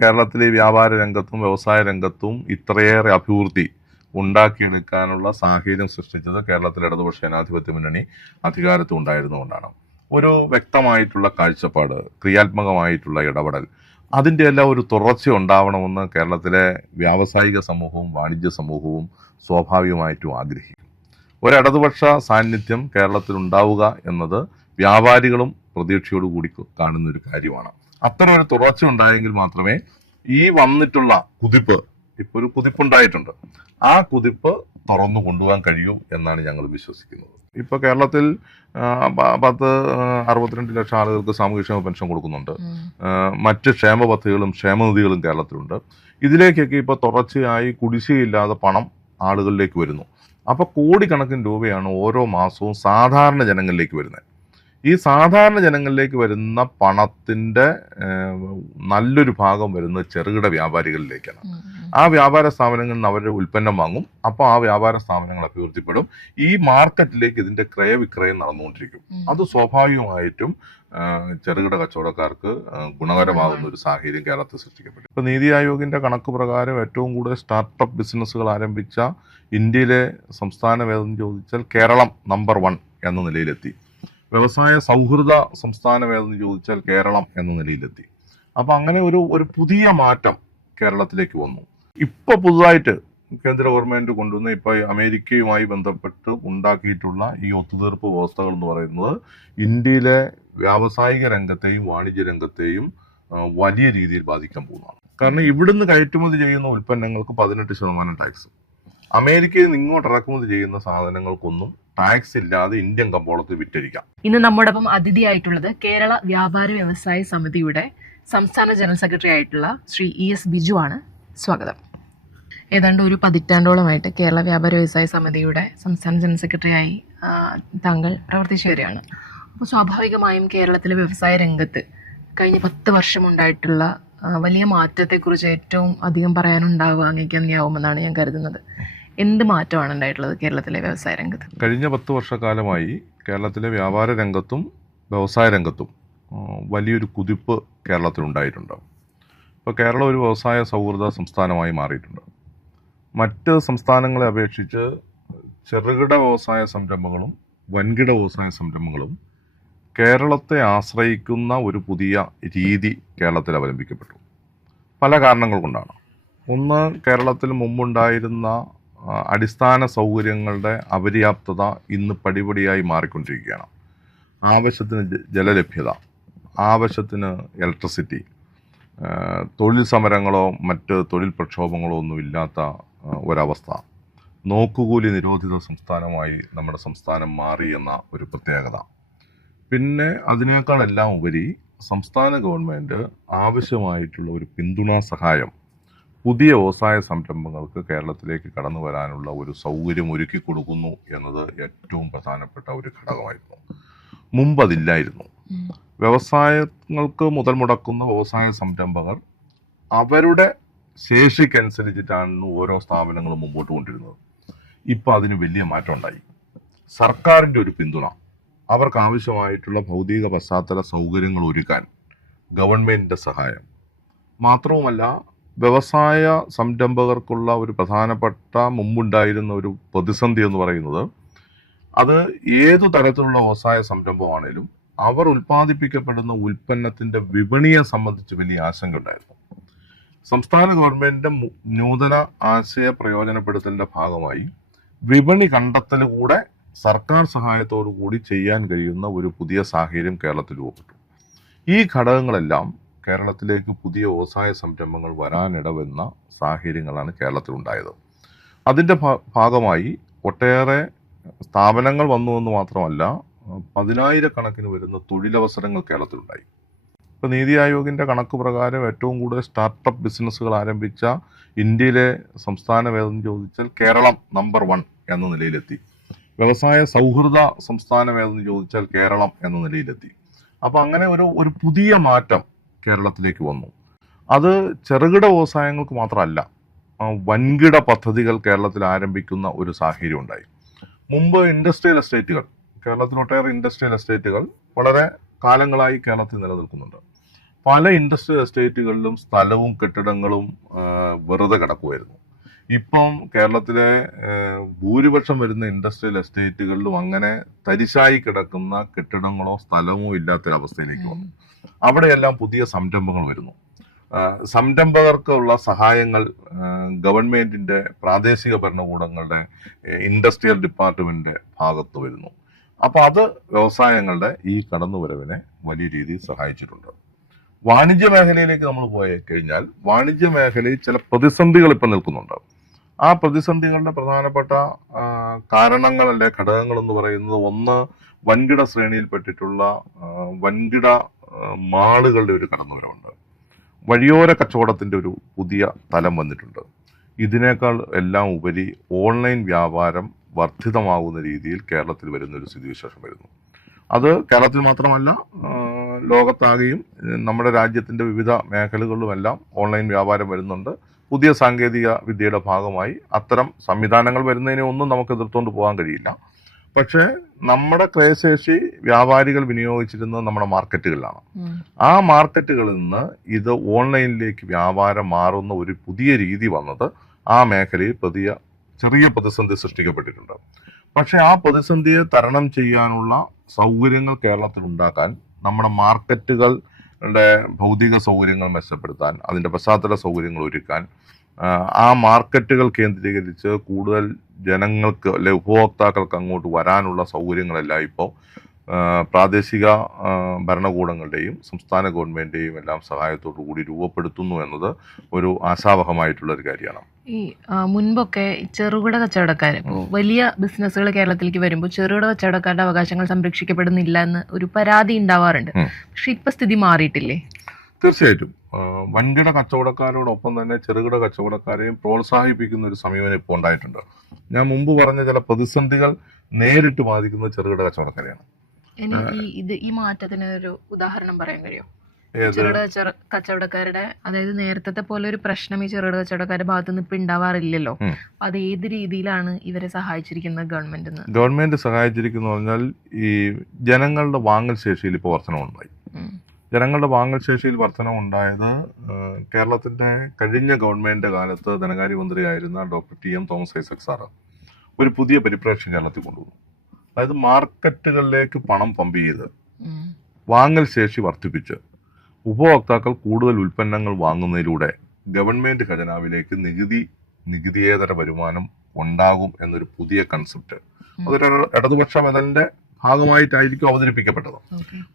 കേരളത്തിലെ വ്യാപാര രംഗത്തും വ്യവസായ രംഗത്തും ഇത്രയേറെ അഭിവൃദ്ധി ഉണ്ടാക്കിയെടുക്കാനുള്ള സാഹചര്യം സൃഷ്ടിച്ചത് കേരളത്തിലെ ഇടതുപക്ഷ ജനാധിപത്യ മുന്നണി അധികാരത്തിൽ ഉണ്ടായിരുന്നുകൊണ്ടാണ്. ഒരു വ്യക്തമായിട്ടുള്ള കാഴ്ചപ്പാട്, ക്രിയാത്മകമായിട്ടുള്ള ഇടപെടൽ, അതിൻ്റെ എല്ലാം ഒരു തുടർച്ച ഉണ്ടാവണമെന്ന് കേരളത്തിലെ വ്യാവസായിക സമൂഹവും വാണിജ്യ സമൂഹവും സ്വാഭാവികമായിട്ടും ആഗ്രഹിക്കും. ഒരിടതുപക്ഷ സാന്നിധ്യം കേരളത്തിൽ ഉണ്ടാവുക എന്നത് വ്യാപാരികളും പ്രതീക്ഷയോടുകൂടി കാണുന്ന ഒരു കാര്യമാണ്. അത്തരം ഒരു തുടർച്ച ഉണ്ടായെങ്കിൽ മാത്രമേ ഈ വന്നിട്ടുള്ള കുതിപ്പ്, ഇപ്പോൾ ഒരു കുതിപ്പുണ്ടായിട്ടുണ്ട്, ആ കുതിപ്പ് തുറന്നു കൊണ്ടുപോകാൻ കഴിയൂ എന്നാണ് ഞങ്ങൾ വിശ്വസിക്കുന്നത്. ഇപ്പോൾ കേരളത്തിൽ 62 ലക്ഷം ആളുകൾക്ക് സാമൂഹ്യക്ഷേമ പെൻഷൻ കൊടുക്കുന്നുണ്ട്. മറ്റ് ക്ഷേമ പദ്ധതികളും ക്ഷേമനിധികളും കേരളത്തിലുണ്ട്. ഇതിലേക്കൊക്കെ ഇപ്പോൾ തുടർച്ചയായി കുടിശ്ശികയില്ലാതെ പണം ആളുകളിലേക്ക് വരുന്നു. അപ്പോൾ കോടിക്കണക്കിന് രൂപയാണ് ഓരോ മാസവും സാധാരണ ജനങ്ങളിലേക്ക് വരുന്നത്. ഈ സാധാരണ ജനങ്ങളിലേക്ക് വരുന്ന പണത്തിൻ്റെ നല്ലൊരു ഭാഗം വരുന്നത് ചെറുകിട വ്യാപാരികളിലേക്കാണ്. ആ വ്യാപാര സ്ഥാപനങ്ങളിൽ നിന്ന് അവരുടെ ഉൽപ്പന്നം വാങ്ങും. അപ്പോൾ ആ വ്യാപാര സ്ഥാപനങ്ങൾ അഭിവൃദ്ധിപ്പെടും. ഈ മാർക്കറ്റിലേക്ക് ഇതിൻ്റെ ക്രയവിക്രയം നടന്നുകൊണ്ടിരിക്കും. അത് സ്വാഭാവികമായിട്ടും ചെറുകിട കച്ചവടക്കാർക്ക് ഗുണകരമാകുന്ന ഒരു സാഹചര്യം കേരളത്തിൽ സൃഷ്ടിക്കപ്പെട്ടു. ഇപ്പോൾ നീതി ആയോഗിൻ്റെ കണക്ക് പ്രകാരം ഏറ്റവും കൂടുതൽ സ്റ്റാർട്ടപ്പ് ബിസിനസ്സുകൾ ആരംഭിച്ച ഇന്ത്യയിലെ സംസ്ഥാനം ഏതെന്ന് ചോദിച്ചാൽ കേരളം നമ്പർ 1 എന്ന നിലയിലെത്തി. വ്യവസായ സൗഹൃദ സംസ്ഥാനം ഏതെന്ന് ചോദിച്ചാൽ കേരളം എന്ന നിലയിലെത്തി. അപ്പം അങ്ങനെ ഒരു പുതിയ മാറ്റം കേരളത്തിലേക്ക് വന്നു. ഇപ്പോൾ പുതുതായിട്ട് കേന്ദ്ര ഗവൺമെൻറ് കൊണ്ടുവന്ന് ഇപ്പോൾ അമേരിക്കയുമായി ബന്ധപ്പെട്ട് ഉണ്ടാക്കിയിട്ടുള്ള ഈ ഒത്തുതീർപ്പ് വ്യവസ്ഥകൾ എന്ന് പറയുന്നത് ഇന്ത്യയിലെ വ്യാവസായിക രംഗത്തെയും വാണിജ്യ രംഗത്തെയും വലിയ രീതിയിൽ ബാധിക്കാൻ പോകുന്നതാണ്. കാരണം ഇവിടുന്ന് കയറ്റുമതി ചെയ്യുന്ന ഉൽപ്പന്നങ്ങൾക്ക് 18% ടാക്സ്, അമേരിക്കയിൽ നിന്ന് ഇങ്ങോട്ട് ഇറക്കുമതി ചെയ്യുന്ന സാധനങ്ങൾക്കൊന്നും ടാക്സ് ഇല്ലാതെ ഇന്ത്യൻ കമ്പോളത്തിൽ വിറ്റഴിക്കാം. ഇന്ന് നമ്മോടൊപ്പം അതിഥിയായിട്ടുള്ളത് കേരള വ്യാപാര വ്യവസായ സമിതിയുടെ സംസ്ഥാന ജനറൽ സെക്രട്ടറി ആയിട്ടുള്ള ശ്രീ ES ബിജു ആണ്. സ്വാഗതം. ഏതാണ്ട് ഒരു പതിറ്റാണ്ടോളമായിട്ട് കേരള വ്യാപാര വ്യവസായ സമിതിയുടെ സംസ്ഥാന ജനറൽ സെക്രട്ടറിയായി താങ്കൾ പ്രവർത്തിച്ചു വരികയാണ്. അപ്പോൾ സ്വാഭാവികമായും കേരളത്തിലെ വ്യവസായ രംഗത്ത് കഴിഞ്ഞ 10 വർഷമുണ്ടായിട്ടുള്ള വലിയ മാറ്റത്തെക്കുറിച്ച് ഏറ്റവും അധികം പറയാനുണ്ടാവുക അങ്ങേക്ക് തന്നെയാവുമെന്നാണ് ഞാൻ കരുതുന്നത്. എന്ത് മാറ്റമാണ് ഉണ്ടായിട്ടുള്ളത് കേരളത്തിലെ വ്യവസായ രംഗത്ത്? കഴിഞ്ഞ 10 വർഷക്കാലമായി കേരളത്തിലെ വ്യാപാര രംഗത്തും വ്യവസായ രംഗത്തും വലിയൊരു കുതിപ്പ് കേരളത്തിലുണ്ടായിട്ടുണ്ട്. ഇപ്പോൾ കേരളം ഒരു വ്യവസായ സൗഹൃദ സംസ്ഥാനമായി മാറിയിട്ടുണ്ട്. മറ്റ് സംസ്ഥാനങ്ങളെ അപേക്ഷിച്ച് ചെറുകിട വ്യവസായ സംരംഭങ്ങളും വൻകിട വ്യവസായ സംരംഭങ്ങളും കേരളത്തെ ആശ്രയിക്കുന്ന ഒരു പുതിയ രീതി കേരളത്തിൽ അവലംബിക്കപ്പെട്ടു. പല കാരണങ്ങൾ കൊണ്ടാണ്. ഒന്ന്, കേരളത്തിൽ മുമ്പുണ്ടായിരുന്ന അടിസ്ഥാന സൗകര്യങ്ങളുടെ അപര്യാപ്തത ഇന്ന് പടിപടിയായി മാറിക്കൊണ്ടിരിക്കുകയാണ്. ആവശ്യത്തിന് ജലലഭ്യത, ആവശ്യത്തിന് ഇലക്ട്രിസിറ്റി, തൊഴിൽ സമരങ്ങളോ മറ്റ് തൊഴിൽ പ്രക്ഷോഭങ്ങളോ ഒന്നുമില്ലാത്ത ഒരവസ്ഥ, നോക്കുകൂലി നിരോധിത സംസ്ഥാനമായി നമ്മുടെ സംസ്ഥാനം മാറി എന്ന ഒരു പ്രത്യേകത. പിന്നെ അതിനേക്കാളെല്ലാം ഉപരി സംസ്ഥാന ഗവൺമെൻറ് ആവശ്യമായിട്ടുള്ള ഒരു പിന്തുണാ സഹായം പുതിയ വ്യവസായ സംരംഭങ്ങൾക്ക് കേരളത്തിലേക്ക് കടന്നു വരാനുള്ള ഒരു സൗകര്യം ഒരുക്കി കൊടുക്കുന്നു എന്നത് ഏറ്റവും പ്രധാനപ്പെട്ട ഒരു ഘടകമായിരുന്നു. മുമ്പ് അതില്ലായിരുന്നു. വ്യവസായങ്ങൾക്ക് മുതൽ മുടക്കുന്ന വ്യവസായ സംരംഭകർ അവരുടെ ശേഷിക്കനുസരിച്ചിട്ടാണ് ഓരോ സ്ഥാപനങ്ങളും മുമ്പോട്ട് കൊണ്ടിരുന്നത്. ഇപ്പോൾ അതിന് വലിയ മാറ്റം ഉണ്ടായി. സർക്കാരിൻ്റെ ഒരു പിന്തുണ, അവർക്ക് ആവശ്യമായിട്ടുള്ള ഭൗതിക പശ്ചാത്തല സൗകര്യങ്ങൾ ഒരുക്കാൻ ഗവൺമെൻറ്റിൻ്റെ സഹായം, മാത്രവുമല്ല വ്യവസായ സംരംഭകർക്കുള്ള ഒരു പ്രധാനപ്പെട്ട മുമ്പുണ്ടായിരുന്ന ഒരു പ്രതിസന്ധി എന്ന് പറയുന്നത്, അത് ഏതു തരത്തിലുള്ള വ്യവസായ സംരംഭമാണേലും അവർ ഉൽപ്പാദിപ്പിക്കപ്പെടുന്ന ഉൽപ്പന്നത്തിൻ്റെ വിപണിയെ സംബന്ധിച്ച് വലിയ ആശങ്ക ഉണ്ടായിരുന്നു. സംസ്ഥാന ഗവൺമെൻറ്റിൻ്റെ നൂതന ആശയ പ്രയോജനപ്പെടുത്തലിൻ്റെ ഭാഗമായി വിപണി കണ്ടെത്തൽ കൂടെ സർക്കാർ സഹായത്തോടു കൂടി ചെയ്യാൻ കഴിയുന്ന ഒരു പുതിയ സാഹചര്യം കേരളത്തിൽ രൂപപ്പെട്ടു. ഈ ഘടകങ്ങളെല്ലാം കേരളത്തിലേക്ക് പുതിയ വ്യവസായ സംരംഭങ്ങൾ വരാനിടവെന്ന സാഹചര്യങ്ങളാണ് കേരളത്തിലുണ്ടായത്. അതിൻ്റെ ഭാഗമായി ഒട്ടേറെ സ്ഥാപനങ്ങൾ വന്നു എന്ന് മാത്രമല്ല 10,000 വരുന്ന തൊഴിലവസരങ്ങൾ കേരളത്തിലുണ്ടായി. ഇപ്പോൾ നീതി ആയോഗിൻ്റെ കണക്ക് പ്രകാരം ഏറ്റവും കൂടുതൽ സ്റ്റാർട്ടപ്പ് ബിസിനസ്സുകൾ ആരംഭിച്ച ഇന്ത്യയിലെ സംസ്ഥാനം ഏതെന്ന് ചോദിച്ചാൽ കേരളം നമ്പർ 1 എന്ന നിലയിലെത്തി. വ്യവസായ സൗഹൃദ സംസ്ഥാനം ഏതെന്ന് ചോദിച്ചാൽ കേരളം എന്ന നിലയിലെത്തി. അപ്പോൾ അങ്ങനെ ഒരു പുതിയ മാറ്റം കേരളത്തിലേക്ക് വന്നു. അത് ചെറുകിട വ്യവസായങ്ങൾക്ക് മാത്രമല്ല, വൻകിട പദ്ധതികൾ കേരളത്തിൽ ആരംഭിക്കുന്ന ഒരു സാഹചര്യം ഉണ്ടായി. മുമ്പ് ഇൻഡസ്ട്രിയൽ എസ്റ്റേറ്റുകൾ, കേരളത്തിൽ ഒട്ടേറെ ഇൻഡസ്ട്രിയൽ എസ്റ്റേറ്റുകൾ വളരെ കാലങ്ങളായി കേരളത്തിൽ നിലനിൽക്കുന്നുണ്ട്. പല ഇൻഡസ്ട്രിയൽ എസ്റ്റേറ്റുകളിലും സ്ഥലവും കെട്ടിടങ്ങളും വെറുതെ കിടക്കുമായിരുന്നു. ഇപ്പം കേരളത്തിലെ ഭൂരിപക്ഷം വരുന്ന ഇൻഡസ്ട്രിയൽ എസ്റ്റേറ്റുകളിലും അങ്ങനെ തരിശായി കിടക്കുന്ന കെട്ടിടങ്ങളോ സ്ഥലമോ ഇല്ലാത്തൊരവസ്ഥയിലേക്ക് വന്നു. അവിടെയെല്ലാം പുതിയ സംരംഭങ്ങൾ വരുന്നു. സംരംഭകർക്കുള്ള സഹായങ്ങൾ ഗവൺമെന്റിന്റെ പ്രാദേശിക ഭരണകൂടങ്ങളുടെ ഇൻഡസ്ട്രിയൽ ഡിപ്പാർട്ട്മെന്റിന്റെ ഭാഗത്ത് വരുന്നു. അപ്പൊ അത് വ്യവസായങ്ങളുടെ ഈ കടന്നുവരവിനെ വലിയ രീതിയിൽ സഹായിച്ചിട്ടുണ്ട്. വാണിജ്യ മേഖലയിലേക്ക് നമ്മൾ പോയി കഴിഞ്ഞാൽ വാണിജ്യ മേഖലയിൽ ചില പ്രതിസന്ധികൾ ഇപ്പം നിൽക്കുന്നുണ്ട്. ആ പ്രതിസന്ധികളുടെ പ്രധാനപ്പെട്ട കാരണങ്ങളുടെ ഘടകങ്ങൾ എന്ന് പറയുന്നത്, ഒന്ന്, വൻകിട ശ്രേണിയിൽപ്പെട്ടിട്ടുള്ള വൻകിട മാളുകളുടെ ഒരു കടന്നുവരവുണ്ട്. വഴിയോര കച്ചവടത്തിന്റെ ഒരു പുതിയ തലം വന്നിട്ടുണ്ട്. ഇതിനേക്കാൾ എല്ലാം ഉപരി ഓൺലൈൻ വ്യാപാരം വർദ്ധിതമാകുന്ന രീതിയിൽ കേരളത്തിൽ വരുന്ന ഒരു സ്ഥിതിവിശേഷം വരുന്നു. അത് കേരളത്തിൽ മാത്രമല്ല, ലോകത്താകെയും നമ്മുടെ രാജ്യത്തിന്റെ വിവിധ മേഖലകളിലുമെല്ലാം ഓൺലൈൻ വ്യാപാരം വരുന്നുണ്ട്. പുതിയ സാങ്കേതിക വിദ്യയുടെ ഭാഗമായി അത്തരം സംവിധാനങ്ങൾ വരുന്നതിനെ ഒന്നും നമുക്ക് എതിർത്തുകൊണ്ട് പോകാൻ കഴിയില്ല. പക്ഷേ നമ്മുടെ ക്രയശേഷി വ്യാപാരികൾ വിനിയോഗിച്ചിരുന്നത് നമ്മുടെ മാർക്കറ്റുകളിലാണ്. ആ മാർക്കറ്റുകളിൽ നിന്ന് ഇത് ഓൺലൈനിലേക്ക് വ്യാപാരം മാറുന്ന ഒരു പുതിയ രീതി വന്നത് ആ മേഖലയിൽ ചെറിയ പ്രതിസന്ധി സൃഷ്ടിക്കപ്പെട്ടിട്ടുണ്ട്. പക്ഷെ ആ പ്രതിസന്ധിയെ തരണം ചെയ്യാനുള്ള സൗകര്യങ്ങൾ കേരളത്തിൽ ഉണ്ടാക്കാൻ, നമ്മുടെ മാർക്കറ്റുകളുടെ ഭൗതിക സൗകര്യങ്ങൾ മെച്ചപ്പെടുത്താൻ, അതിന്റെ പശ്ചാത്തല സൗകര്യങ്ങൾ ഒരുക്കാൻ, ആ മാർക്കറ്റുകൾ കേന്ദ്രീകരിച്ച് കൂടുതൽ ജനങ്ങൾക്ക് അല്ലെ ഉപഭോക്താക്കൾക്ക് അങ്ങോട്ട് വരാനുള്ള സൗകര്യങ്ങളെല്ലാം ഇപ്പോൾ പ്രാദേശിക ഭരണകൂടങ്ങളുടെയും സംസ്ഥാന ഗവൺമെന്റിന്റെയും എല്ലാം സഹായത്തോടു കൂടി രൂപപ്പെടുത്തുന്നു എന്നത് ഒരു ആശാവഹമായിട്ടുള്ള ഒരു കാര്യമാണ്. ഈ മുൻപൊക്കെ ചെറുകിട കച്ചവടക്കാർ, വലിയ ബിസിനസ്സുകൾ കേരളത്തിലേക്ക് വരുമ്പോൾ ചെറുകിട കച്ചവടക്കാരുടെ അവകാശങ്ങൾ സംരക്ഷിക്കപ്പെടുന്നില്ല എന്ന് ഒരു പരാതി ഉണ്ടാവാറുണ്ട്. പക്ഷെ ഇപ്പൊ സ്ഥിതി മാറിയിട്ടില്ലേ? തീർച്ചയായിട്ടും വൻകിട കച്ചവടക്കാരോടൊപ്പം തന്നെ ചെറുകിട കച്ചവടക്കാരെയും പ്രോത്സാഹിപ്പിക്കുന്ന ഒരു സമീപനം ഇപ്പോൾ ഉണ്ടായിട്ടുണ്ട്. ഞാൻ മുമ്പ് പറഞ്ഞ ചില പ്രതിസന്ധികൾ നേരിട്ട് ബാധിക്കുന്ന ചെറുകിട കച്ചവടക്കാരെയാണ്. ഈ മാറ്റത്തിന് ഒരു ഉദാഹരണം പറയാൻ കഴിയും? ചെറുകിട കച്ചവടക്കാരുടെ, അതായത് നേരത്തെ പോലെ ഒരു പ്രശ്നം ഈ ചെറുകിട കച്ചവടക്കാരുടെ ഭാഗത്ത് നിന്ന് ഇപ്പൊ ഉണ്ടാവാറില്ലല്ലോ. അത് ഏത് രീതിയിലാണ് ഇവരെ സഹായിച്ചിരിക്കുന്നത് ഗവൺമെന്റ്? ഗവൺമെന്റ് സഹായിച്ചിരിക്കുന്നു പറഞ്ഞാൽ ഈ ജനങ്ങളുടെ വാങ്ങൽ ശേഷിയിൽ ഇപ്പോൾ വർധനവുണ്ടായി. ജനങ്ങളുടെ വാങ്ങൽ ശേഷിയിൽ വർധനവുണ്ടായത് കേരളത്തിന്റെ കഴിഞ്ഞ ഗവൺമെന്റിന്റെ കാലത്ത് ധനകാര്യമന്ത്രിയായിരുന്ന doctor T M Thomas Isaac sir ഒരു പുതിയ പരിപ്രേക്ഷ്യം കേരളത്തിൽ കൊണ്ടുവന്നു. അതായത് മാർക്കറ്റുകളിലേക്ക് പണം പമ്പ് ചെയ്ത് വാങ്ങൽ ശേഷി വർദ്ധിപ്പിച്ച് ഉപഭോക്താക്കൾ കൂടുതൽ ഉൽപ്പന്നങ്ങൾ വാങ്ങുന്നതിലൂടെ ഗവൺമെന്റ് ഖജനാവിലേക്ക് നികുതിയേതര വരുമാനം ഉണ്ടാകും എന്നൊരു പുതിയ കൺസെപ്റ്റ് അതൊരു ഇടതുപക്ഷ മെതലിന്റെ ഭാഗമായിട്ടായിരിക്കും അവതരിപ്പിക്കപ്പെട്ടത്.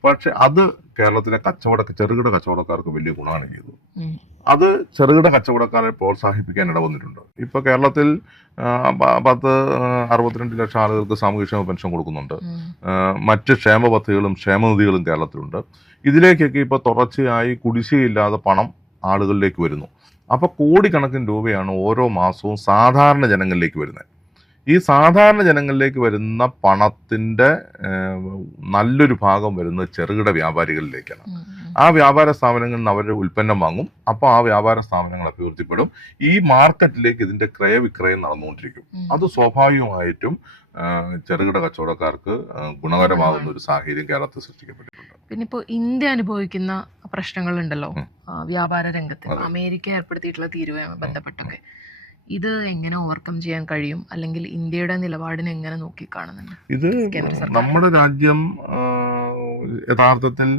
പക്ഷെ അത് കേരളത്തിലെ ചെറുകിട കച്ചവടക്കാർക്ക് വലിയ ഗുണമാണ് ചെയ്തത്. അത് ചെറുകിട കച്ചവടക്കാരെ പ്രോത്സാഹിപ്പിക്കാൻ ഇടവന്നിട്ടുണ്ട്. ഇപ്പൊ കേരളത്തിൽ 62 ലക്ഷം ആളുകൾക്ക് സാമൂഹ്യക്ഷേമ പെൻഷൻ കൊടുക്കുന്നുണ്ട്. മറ്റ് ക്ഷേമ പദ്ധതികളും ക്ഷേമനിധികളും കേരളത്തിലുണ്ട്. ഇതിലേക്കൊക്കെ ഇപ്പൊ തുടർച്ചയായി കുടിശ്ശികയില്ലാതെ പണം ആളുകളിലേക്ക് വരുന്നു. അപ്പൊ കോടിക്കണക്കിന് രൂപയാണ് ഓരോ മാസവും സാധാരണ ജനങ്ങളിലേക്ക് വരുന്നത്. ഈ സാധാരണ ജനങ്ങളിലേക്ക് വരുന്ന പണത്തിന്റെ നല്ലൊരു ഭാഗം വരുന്നത് ചെറുകിട വ്യാപാരികളിലേക്കാണ്. ആ വ്യാപാര സ്ഥാപനങ്ങളിൽ നിന്ന് അവരുടെ ഉൽപ്പന്നം വാങ്ങും. അപ്പോൾ ആ വ്യാപാര സ്ഥാപനങ്ങൾ അഭിവൃദ്ധിപ്പെടും. ഈ മാർക്കറ്റിലേക്ക് ഇതിന്റെ ക്രയവിക്രയം നടന്നുകൊണ്ടിരിക്കും. അത് സ്വാഭാവികമായിട്ടും ചെറുകിട കച്ചവടക്കാർക്ക് ഗുണകരമാകുന്ന ഒരു സാഹചര്യം കേരളത്തിൽ സൃഷ്ടിക്കപ്പെട്ടിട്ടുണ്ട്. പിന്നെ ഇപ്പോൾ ഇന്ത്യ അനുഭവിക്കുന്ന പ്രശ്നങ്ങളുണ്ടല്ലോ വ്യാപാര രംഗത്ത്, അമേരിക്ക ഏർപ്പെടുത്തിയിട്ടുള്ള തീരുവയുമായി ബന്ധപ്പെട്ടൊക്കെ, ഇത് എങ്ങനെ ഓവർകം ചെയ്യാൻ കഴിയും? അല്ലെങ്കിൽ ഇന്ത്യയുടെ നിലപാടിനെ എങ്ങനെ നോക്കിക്കാണുന്നുണ്ട്? ഇത് നമ്മുടെ രാജ്യം യഥാർത്ഥത്തിൽ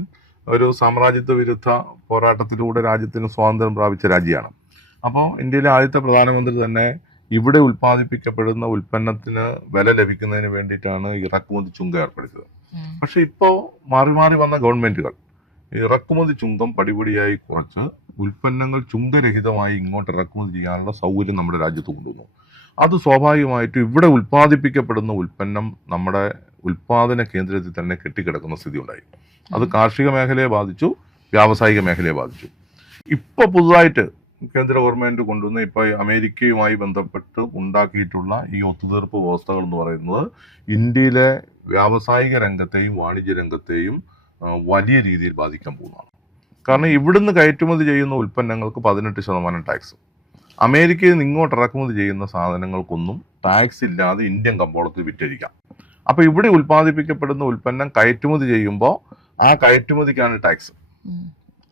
ഒരു സാമ്രാജ്യത്വ വിരുദ്ധ പോരാട്ടത്തിലൂടെ രാജ്യത്തിന് സ്വാതന്ത്ര്യം പ്രാപിച്ച രാജ്യമാണ്. അപ്പോൾ ഇന്ത്യയിലെ ആദ്യത്തെ പ്രധാനമന്ത്രി തന്നെ ഇവിടെ ഉൽപ്പാദിപ്പിക്കപ്പെടുന്ന ഉൽപ്പന്നത്തിന് വില ലഭിക്കുന്നതിന് വേണ്ടിയിട്ടാണ് ഇറക്കുമതി ചുങ്കം ഏർപ്പെടുത്തിയത്. പക്ഷെ ഇപ്പോൾ മാറി മാറി വന്ന ഗവൺമെന്റുകൾ ഇറക്കുമതി ചുങ്കം പടിപടിയായി കുറച്ച് ഉൽപ്പന്നങ്ങൾ ചുങ്കരഹിതമായി ഇങ്ങോട്ട് ഇറക്കുമതി ചെയ്യാനുള്ള സൗകര്യം നമ്മുടെ രാജ്യത്ത് കൊണ്ടുവന്നു. അത് സ്വാഭാവികമായിട്ടും ഇവിടെ ഉൽപ്പാദിപ്പിക്കപ്പെടുന്ന ഉൽപ്പന്നം നമ്മുടെ ഉൽപ്പാദന കേന്ദ്രത്തിൽ തന്നെ കെട്ടിക്കിടക്കുന്ന സ്ഥിതി ഉണ്ടായി. അത് കാർഷിക മേഖലയെ ബാധിച്ചു, വ്യാവസായിക മേഖലയെ ബാധിച്ചു. ഇപ്പോൾ പുതുതായിട്ട് കേന്ദ്ര ഗവൺമെന്റ് കൊണ്ടുവന്ന ഇപ്പോൾ അമേരിക്കയുമായി ബന്ധപ്പെട്ട് ഉണ്ടാക്കിയിട്ടുള്ള ഈ ഒത്തുതീർപ്പ് വ്യവസ്ഥകൾ എന്ന് പറയുന്നത് ഇന്ത്യയിലെ വ്യാവസായിക രംഗത്തെയും വാണിജ്യ രംഗത്തെയും വലിയ രീതിയിൽ ബാധിക്കാൻ പോകുന്നതാണ്. കാരണം ഇവിടുന്ന് കയറ്റുമതി ചെയ്യുന്ന ഉൽപ്പന്നങ്ങൾക്ക് 18% ടാക്സ്, അമേരിക്കയിൽ നിന്ന് ഇങ്ങോട്ട് ഇറക്കുമതി ചെയ്യുന്ന സാധനങ്ങൾക്കൊന്നും ടാക്സ് ഇല്ലാതെ ഇന്ത്യൻ കമ്പോളത്തിൽ വിറ്റഴിക്കാം. അപ്പോൾ ഇവിടെ ഉൽപ്പാദിപ്പിക്കപ്പെടുന്ന ഉൽപ്പന്നം കയറ്റുമതി ചെയ്യുമ്പോൾ ആ കയറ്റുമതിക്കാണ് ടാക്സ്.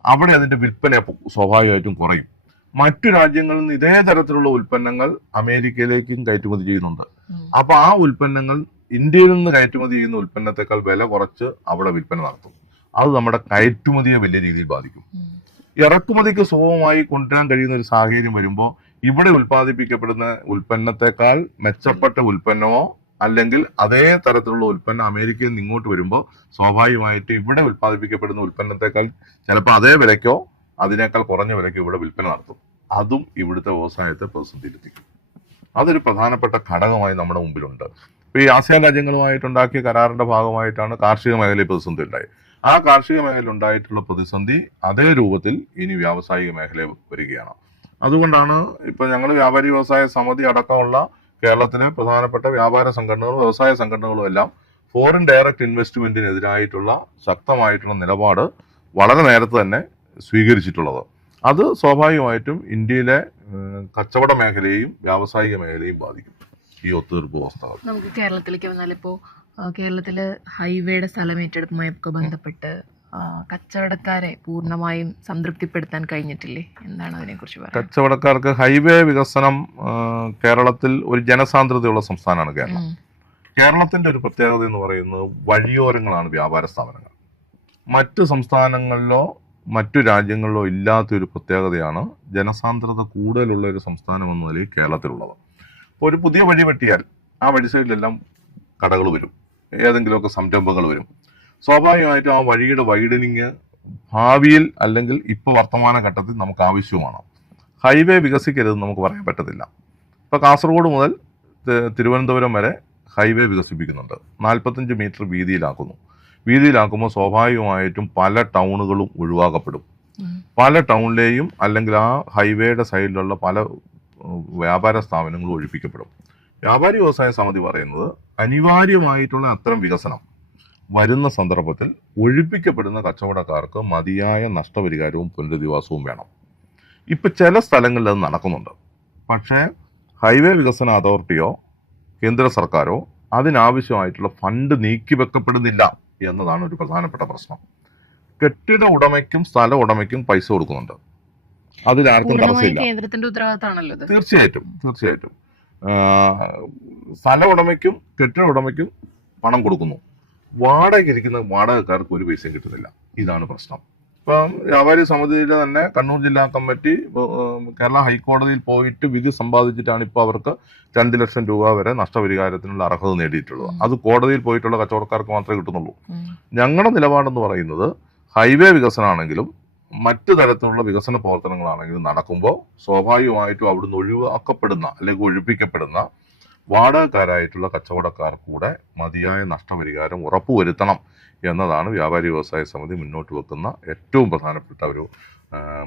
അവിടെ അതിന്റെ വിൽപ്പന സ്വാഭാവികമായിട്ടും കുറയും. മറ്റു രാജ്യങ്ങളിൽ നിന്ന് ഇതേ തരത്തിലുള്ള ഉൽപ്പന്നങ്ങൾ അമേരിക്കയിലേക്കും കയറ്റുമതി ചെയ്യുന്നുണ്ട്. അപ്പൊ ആ ഉൽപ്പന്നങ്ങൾ ഇന്ത്യയിൽ നിന്ന് കയറ്റുമതി ചെയ്യുന്ന ഉൽപ്പന്നത്തെക്കാൾ വില കുറച്ച് അവിടെ വിൽപ്പന നടത്തും. അത് നമ്മുടെ കയറ്റുമതിയെ വലിയ രീതിയിൽ ബാധിക്കും. ഇറക്കുമതിക്ക് സുഗമമായി കൊണ്ടുവരാൻ കഴിയുന്ന ഒരു സാഹചര്യം വരുമ്പോൾ ഇവിടെ ഉൽപ്പാദിപ്പിക്കപ്പെടുന്ന ഉൽപ്പന്നത്തെക്കാൾ മെച്ചപ്പെട്ട ഉൽപ്പന്നമോ അല്ലെങ്കിൽ അതേ തരത്തിലുള്ള ഉൽപ്പന്നം അമേരിക്കയിൽ നിന്ന് ഇങ്ങോട്ട് വരുമ്പോൾ സ്വാഭാവികമായിട്ട് ഇവിടെ ഉൽപ്പാദിപ്പിക്കപ്പെടുന്ന ഉൽപ്പന്നത്തെക്കാൾ ചിലപ്പോൾ അതേ വിലയ്ക്കോ അതിനേക്കാൾ കുറഞ്ഞ വിലയ്ക്കോ ഇവിടെ വിൽപ്പന നടത്തും. അതും ഇവിടുത്തെ വ്യവസായത്തെ പ്രതിസന്ധിയിലെത്തിക്കും. അതൊരു പ്രധാനപ്പെട്ട ഘടകമായി നമ്മുടെ മുമ്പിലുണ്ട്. ഇപ്പോൾ ഈ ആസിയാൻ രാജ്യങ്ങളുമായിട്ടുണ്ടാക്കിയ കരാറിന്റെ ഭാഗമായിട്ടാണ് കാർഷിക മേഖലയിൽ പ്രതിസന്ധി ഉണ്ടായത്. ആ കാർഷിക മേഖലയിൽ ഉണ്ടായിട്ടുള്ള പ്രതിസന്ധി അതേ രൂപത്തിൽ ഇനി വ്യാവസായിക മേഖലയിൽ വരികയാണ്. അതുകൊണ്ടാണ് ഇപ്പൊ ഞങ്ങൾ വ്യാപാരി വ്യവസായ സമിതി അടക്കമുള്ള കേരളത്തിലെ പ്രധാനപ്പെട്ട വ്യാപാര സംഘടനകളും വ്യവസായ സംഘടനകളും എല്ലാം ഫോറിൻ ഡയറക്റ്റ് ഇൻവെസ്റ്റ്മെന്റിനെതിരായിട്ടുള്ള ശക്തമായിട്ടുള്ള നിലപാട് വളരെ നേരത്തെ തന്നെ സ്വീകരിച്ചിട്ടുള്ളത്. അത് സ്വാഭാവികമായിട്ടും ഇന്ത്യയിലെ കച്ചവട മേഖലയെയും വ്യാവസായിക മേഖലയെയും ബാധിക്കും ഈ ഒത്തുതീർപ്പ് വ്യവസ്ഥകൾ. നമുക്ക് കേരളത്തിലേക്ക് വന്നാൽ ഇപ്പോൾ കേരളത്തില് ഹൈവേയുടെ സ്ഥലമേറ്റെടുപ്പുമായൊക്കെ ബന്ധപ്പെട്ട് കച്ചവടക്കാരെ പൂർണ്ണമായും സംതൃപ്തിപ്പെടുത്താൻ കഴിഞ്ഞിട്ടില്ലേ? എന്താണ് അതിനെക്കുറിച്ച് പറയുന്നത്? കച്ചവടക്കാർക്ക് ഹൈവേ വികസനം കേരളത്തിൽ ഒരു ജനസാന്ദ്രതയുള്ള സംസ്ഥാനമാണ് കേരളം. കേരളത്തിന്റെ ഒരു പ്രത്യേകത എന്ന് പറയുന്നത് വഴിയോരങ്ങളാണ് വ്യാപാര സ്ഥാപനങ്ങൾ. മറ്റ് സംസ്ഥാനങ്ങളിലോ മറ്റു രാജ്യങ്ങളിലോ ഇല്ലാത്തൊരു പ്രത്യേകതയാണ് ജനസാന്ദ്രത കൂടുതലുള്ള ഒരു സംസ്ഥാനം എന്ന നിലയിൽ കേരളത്തിലുള്ളത്. ഇപ്പോൾ ഒരു പുതിയ വഴി വെട്ടിയാൽ ആ വഴി സൈഡിലെല്ലാം കടകൾ വരും, ഏതെങ്കിലുമൊക്കെ സംരംഭങ്ങൾ വരും. സ്വാഭാവികമായിട്ടും ആ വഴിയുടെ വൈഡനിങ് ഭാവിയിൽ അല്ലെങ്കിൽ ഇപ്പോൾ വർത്തമാന ഘട്ടത്തിൽ നമുക്ക് ആവശ്യമാണ്. ഹൈവേ വികസിക്കരുതെന്ന് നമുക്ക് പറയാൻ പറ്റത്തില്ല. ഇപ്പോൾ കാസർഗോഡ് മുതൽ തിരുവനന്തപുരം വരെ ഹൈവേ വികസിപ്പിക്കുന്നുണ്ട്. 45 മീറ്റർ വീതിയിലാക്കുമ്പോൾ സ്വാഭാവികമായിട്ടും പല ടൗണുകളും ഒഴിവാക്കപ്പെടും. പല ടൗണിലെയും അല്ലെങ്കിൽ ആ ഹൈവേയുടെ സൈഡിലുള്ള പല വ്യാപാര സ്ഥാപനങ്ങളും ഒഴിപ്പിക്കപ്പെടും. വ്യാപാരി വ്യവസായ സമിതി പറയുന്നത് അനിവാര്യമായിട്ടുള്ള അത്തരം വികസനം വരുന്ന സന്ദർഭത്തിൽ ഒഴിപ്പിക്കപ്പെടുന്ന കച്ചവടക്കാർക്ക് മതിയായ നഷ്ടപരിഹാരവും പുനരധിവാസവും വേണം. ഇപ്പം ചില സ്ഥലങ്ങളിൽ അത് നടക്കുന്നുണ്ട്. പക്ഷേ ഹൈവേ വികസന അതോറിറ്റിയോ കേന്ദ്ര സർക്കാരോ അതിനാവശ്യമായിട്ടുള്ള ഫണ്ട് നീക്കിവെക്കപ്പെടുന്നില്ല എന്നതാണ് ഒരു പ്രധാനപ്പെട്ട പ്രശ്നം. കെട്ടിട ഉടമയ്ക്കും സ്ഥല ഉടമയ്ക്കും പൈസ കൊടുക്കുന്നുണ്ട്, അതിലാർക്കും തടസ്സമില്ല. കേന്ദ്രത്തിന്റെ ഉത്തരവാദിത്തമാണല്ലോ. തീർച്ചയായിട്ടും സ്ഥല ഉടമയ്ക്കും കെട്ടിട ഉടമയ്ക്കും പണം കൊടുക്കുന്നു. വാടകയ്ക്കിരിക്കുന്ന വാടകക്കാർക്ക് ഒരു പൈസയും കിട്ടുന്നില്ല. ഇതാണ് പ്രശ്നം. ഇപ്പം വ്യാപാരി സമിതിയുടെ തന്നെ കണ്ണൂർ ജില്ലാ കമ്മിറ്റി കേരള ഹൈക്കോടതിയിൽ പോയിട്ട് വിധി സമ്പാദിച്ചിട്ടാണ് ഇപ്പോൾ അവർക്ക് 2 ലക്ഷം രൂപ വരെ നഷ്ടപരിഹാരത്തിനുള്ള അർഹത നേടിയിട്ടുള്ളത്. അത് കോടതിയിൽ പോയിട്ടുള്ള കച്ചവടക്കാർക്ക് മാത്രമേ കിട്ടുന്നുള്ളൂ. ഞങ്ങളുടെ നിലപാടെന്ന് പറയുന്നത് ഹൈവേ വികസനമാണെങ്കിലും മറ്റു തരത്തിലുള്ള വികസന പ്രവർത്തനങ്ങളാണെങ്കിലും നടക്കുമ്പോൾ സ്വാഭാവികമായിട്ടും അവിടുന്ന് ഒഴിവാക്കപ്പെടുന്ന അല്ലെങ്കിൽ ഒഴിപ്പിക്കപ്പെടുന്ന വാടകക്കാരായിട്ടുള്ള കച്ചവടക്കാർ കൂടെ മതിയായ നഷ്ടപരിഹാരം ഉറപ്പുവരുത്തണം എന്നതാണ് വ്യാപാരി വ്യവസായ സമിതി മുന്നോട്ട് വെക്കുന്ന ഏറ്റവും പ്രധാനപ്പെട്ട ഒരു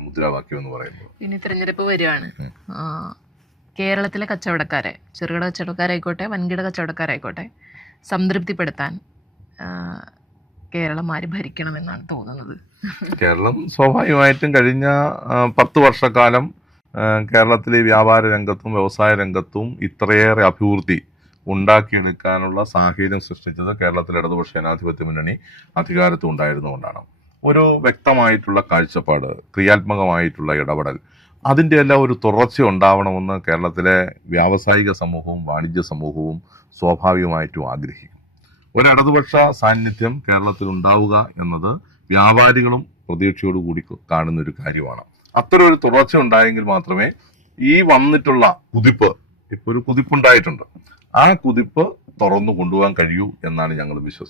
മുദ്രാവാക്യം എന്ന് പറയുന്നത്. ഇനി തിരഞ്ഞെടുപ്പ് വരികയാണ്. കേരളത്തിലെ കച്ചവടക്കാരെ, ചെറുകിട കച്ചവടക്കാരായിക്കോട്ടെ വൻകിട കച്ചവടക്കാരായിക്കോട്ടെ സംതൃപ്തിപ്പെടുത്താൻ കേരളം ആര് ഭരിക്കണമെന്നാണ് തോന്നുന്നത്? കേരളം സ്വാഭാവികമായിട്ടും കഴിഞ്ഞ 10 വർഷക്കാലം കേരളത്തിലെ വ്യാപാര രംഗത്തും വ്യവസായ രംഗത്തും ഇത്രയേറെ അഭിവൃദ്ധി ഉണ്ടാക്കിയെടുക്കാനുള്ള സാഹചര്യം സൃഷ്ടിച്ചത് കേരളത്തിലെ ഇടതുപക്ഷ ജനാധിപത്യ മുന്നണി അധികാരത്തിൽ ഉണ്ടായിരുന്നുകൊണ്ടാണ്. ഒരു വ്യക്തമായിട്ടുള്ള കാഴ്ചപ്പാട്, ക്രിയാത്മകമായിട്ടുള്ള ഇടപെടൽ, അതിൻ്റെ എല്ലാം ഒരു തുടർച്ച ഉണ്ടാവണമെന്ന് കേരളത്തിലെ വ്യാവസായിക സമൂഹവും വാണിജ്യ സമൂഹവും സ്വാഭാവികമായിട്ടും ആഗ്രഹിക്കും. ഒരു ഇടതുപക്ഷ സാന്നിധ്യം കേരളത്തിൽ ഉണ്ടാവുക എന്നത് വ്യാപാരികളും പ്രതീക്ഷയോടുകൂടി കാണുന്ന ഒരു കാര്യമാണ്. അത്തരം ഒരു തുടർച്ച ഉണ്ടായെങ്കിൽ മാത്രമേ ഈ വന്നിട്ടുള്ള കുതിപ്പ്, ഇപ്പോൾ ഒരു കുതിപ്പുണ്ടായിട്ടുണ്ട്, ആ കുതിപ്പ് തുറന്നു കൊണ്ടുപോകാൻ കഴിയൂ എന്നാണ് ഞങ്ങൾ വിശ്വസിക്കുന്നത്.